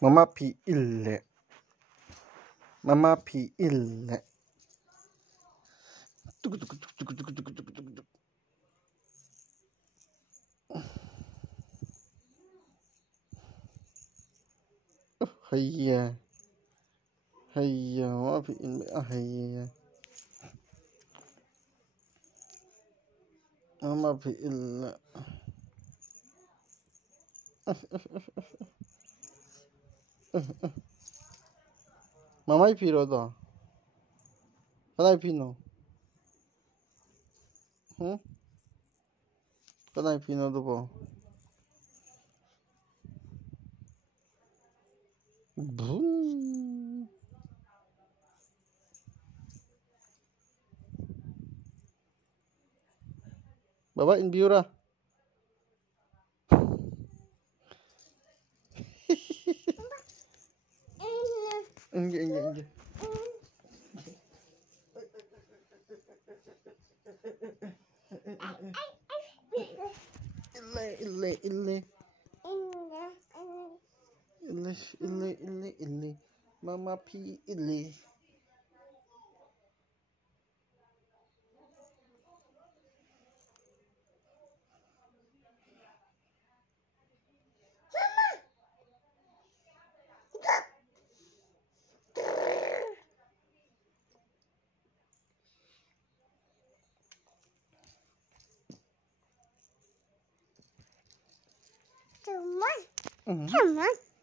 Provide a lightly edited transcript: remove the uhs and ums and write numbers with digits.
Mamma P ille. Mamma P ille. Hayya. Hayya, Mamma P ille. Hayya. Mamma P ille. Mamma P roda. Kadai pino. Kadai pino dopo. Boom. Baba in biura. Enggak. Ile. Mama P ile. Come on.